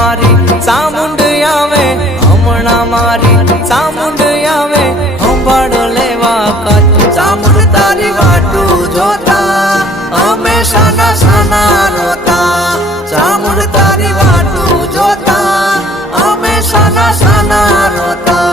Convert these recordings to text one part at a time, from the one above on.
મારી ચામુંડ આવે, હમણાં મારી ચામુંડ આવે, સંભાળ લેવા કાચ ચામુંડ તારી વાટું જોતા અમે સાના સાના રોતા, ચામુંડ તારી વાટું જોતા અમે સાના સાના રોતા.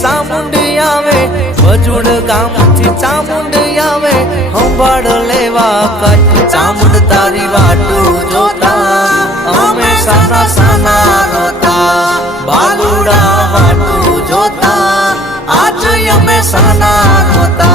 ચામુંડ આવે, વજુડ ગામથી ચામુંડ આવે, સંભાળ લેવા કાચ ચામુંડ તારી વાટું જોતા અમે સાના સાના રોતા, બાલુડા વાટું જોતા આજ અમે સાના રોતા.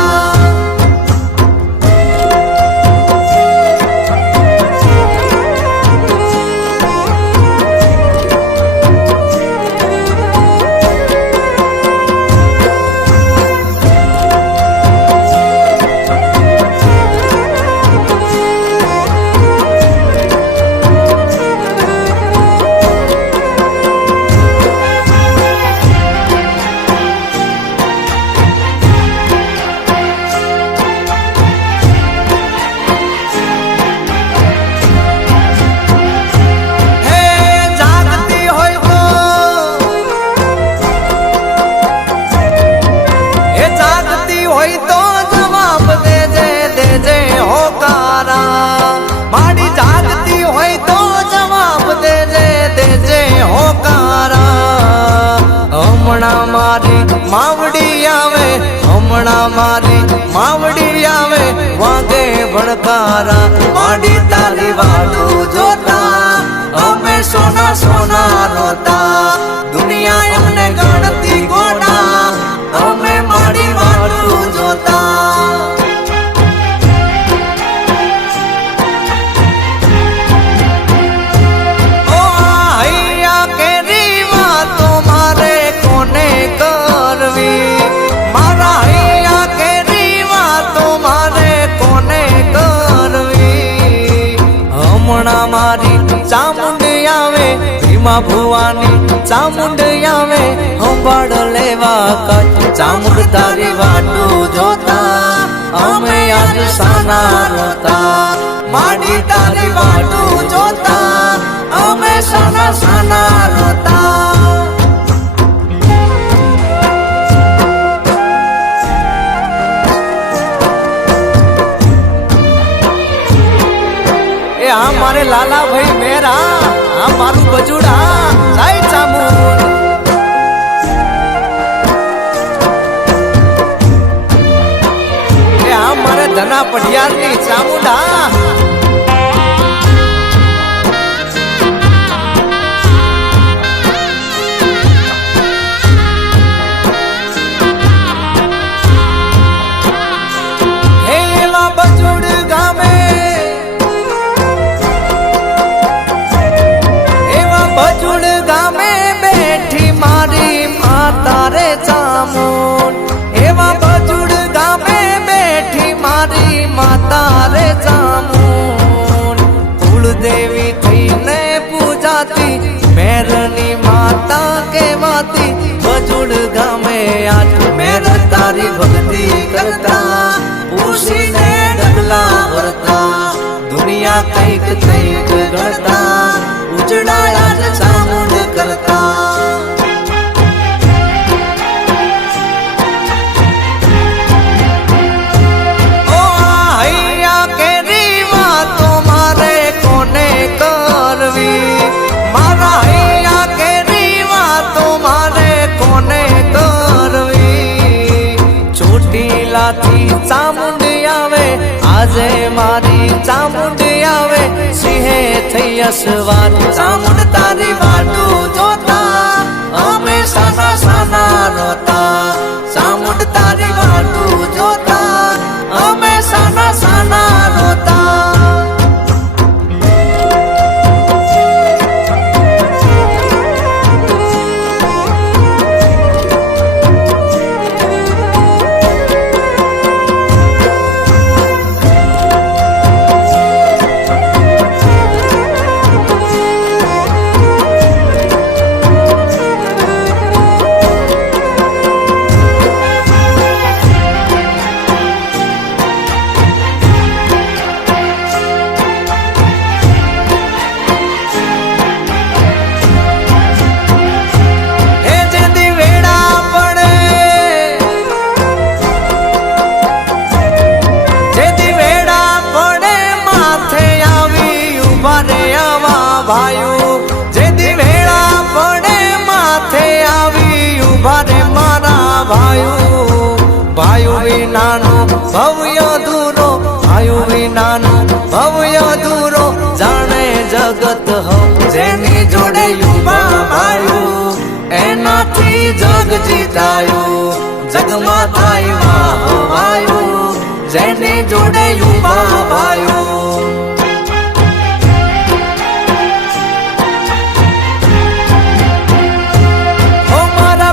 હમણાં મારી માવડી આવે, હમણાં મારી માવડી આવે, વાગે ભડકારા માડી તારી વાટું જોતા અમે સોના સોના રોતા, દુનિયા એમને ગણતી ગોડા અમે માડી વાટું જોતા. હમણાં મારી ચામુંડ આવે, ભીમા ભુવાની ચામુંડ આવે, સંભાળ લેવા કાચ ચામુંડ તારી વાટું જોતા અમે આજ સાના રોતા, માડી તારી વાટું જોતા અમે સાના સાના રોતા. આ મારે લાલા ભાઈ મેરા, આ મારું બજુડા જાય ચામુંડ. આ મારે ધના પઢિયાર ની ચામુંડા. એવા બજુડ ગામે બેઠી મારી માતા રે ચામુંડ, કુળદેવી થઈને પૂજાતી મેરની માતા કહેવાતી, બજુડ ગામે આજ મેર તારી ભક્તિ કરતા, પૂછીને ડગલા વરતા, દુનિયા કઈક કઈક ગણતા, ઉજળાયા જ ચામુંડ કરતા. ચામુંડ આવે, આજે મારી ચામુંડ આવે, સિંહે થઈ અસવાર ચામુંડ તારી વાટું જોતા અમે સાના સાના રોતા, ચામુંડ તારી વાટું જોતા અમે સાના સાના રોતા. ભવ્ય ધૂરો આયુ વિનાનું ભવ્ય ધૂરો જાણે જગત હમ જેની જોડે યુવા ભાયું એનાથી જગ જીતાયું જગમાં થાય વાહવાયું જેની જોડે યુવા ભાયું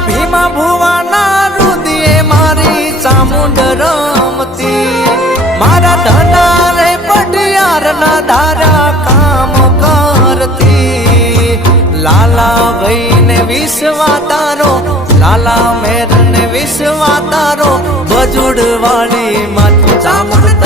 ભીમા ભુવાના રુદિયે મારી ચામુંડ રમતી મારા ધનારે પટિયારના ધારા કામ કરતી લાલા ભાઈ ને વિશ્વા તારો લાલા મેર ને વિશ્વા તારો બજુડ વાળી માથું ચામુંડ